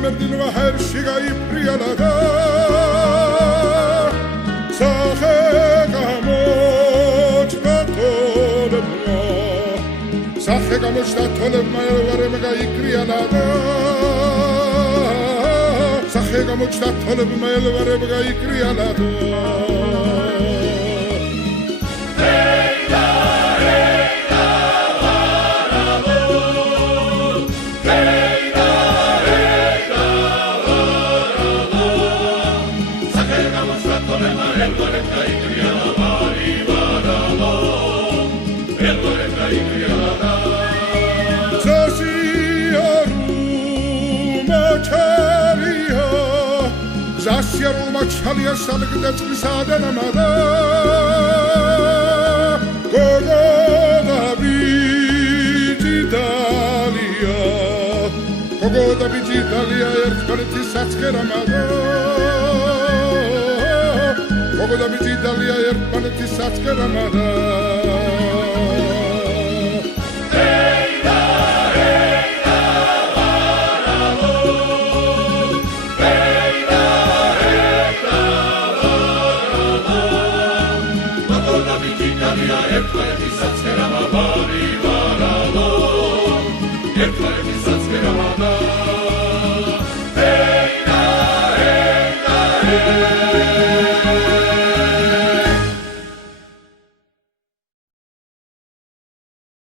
მერდინვა ჰერში გაიფრიალადა სახე გამოჩნდა თოლებმა სახე გამოჩნდა თოლებმა ელვარემ გაიკრიალადა სახე გამოჩნდა თოლებმა ელვარემ გაიკრიალადა Maçalya salgıda çıksadan amada Gogo da bicitalia Gogo da bicitalia ertkaneti satskeramada Gogo da bicitalia ertkaneti satskeramada Ertkaneti satskerama bari varado Ertkaneti satskerama